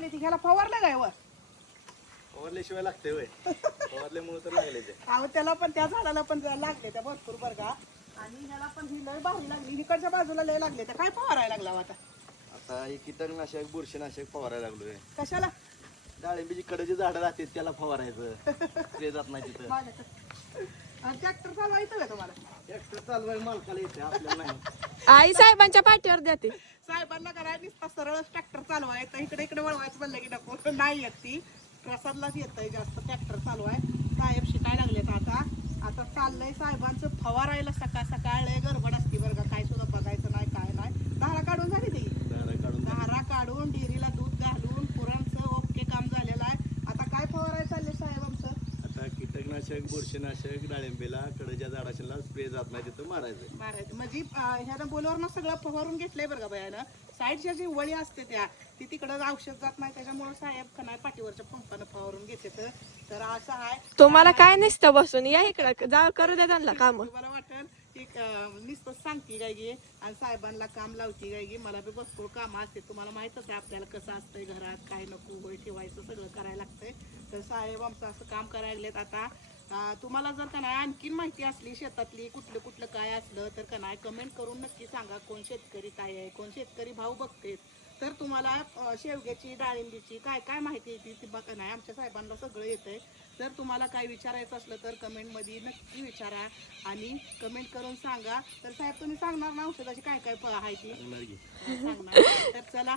लागली ती घ्यायला फवारलं काय वर फवारल्याशिवाय लागते वय फवारल्यामुळे तर लागले ते. अहो त्याला पण त्या झाडाला पण लागले त्या भरपूर बरं का आणि ह्याला पण ही लय भारी लागली इकडच्या बाजूला लय लागले तर काय फवारायला लागला आता आता ही कीटकनाशक बुरशीनाशक फवारायला लागलोय. कशाला डाळिंबीची कडे झाडं राहतात त्याला फवारायचं ते जात नाही तिथं. ट्रॅक्टर चालवायचं का तुम्हाला ट्रॅक्टर चालवायला मालकाला येते आपल्याला नाही. आई साहेबांच्या पाठीवर देते. साहेबांना करायला नुसता सरळच ट्रॅक्टर चालवायचं इकडे इकडे वळवायचं म्हणलं की नको नाही येत ती प्रसादलाच येतंय जास्त ट्रॅक्टर चालवाय. साहेब शिकायला लागलेत आता चाललंय साहेबांचं फवारायला सकाळ सकाळ लय गडबड असते बरं का काय सुद्धा बघायचं नाही काय नाही. धारा काढून झाली ती धारा काढून डेअरीला दूध घालून पुरणचं ओके काम झालेलं आहे. आता काय फवारायला चाललंय साहेब आमचं आता कीटकनाशक बुरशीनाशक डाळिंबीला कडेच्या झाडाला स्प्रे जात नाही तिथं मारायचं म्हणजे ह्यानं बोलवरनं सगळं फवारून घेतलंय बरं का बायानं. साईडच्या जी वळी असते ती तिकडं औषध जात नाही त्याच्यामुळे साहेब कनाय पाठीवरच्या पंपानं फवारून घेते तर असं आहे. तुम्हाला काय नसतं बसून या इकडं जा करू द्या त्यांना काम. मला वाटेल की नुसतं सांगती काय गे आणि साहेबांना काम लावती काय गे मला बी भरपूर कामं असते. तुम्हाला माहितच आहे आपल्याला कसं असतंय घरात काय नको होय ठेवायचं सगळं करायला लागतंय. तर साहेब आमचं असं काम करायला लागलेत. आता तुम्हाला जर का नाही आणखीन माहिती असली शेतातली कुठलं काय असलं तर का नाही कमेंट करून नक्की सांगा. कोण शेतकरी काय आहे कोण शेतकरी भाव बघतेत तर तुम्हाला शेवग्याची डाळिंबीची काय माहिती येते ती बघा नाही आमच्या साहेबांना सगळं येतंय. जर तुम्हाला काय विचारायचं असलं तर कमेंटमध्ये नक्की विचारा आणि कमेंट करून सांगा. तर साहेब तुम्ही सांगणार ना औषधाची काय आहे ती सांगणार. तर चला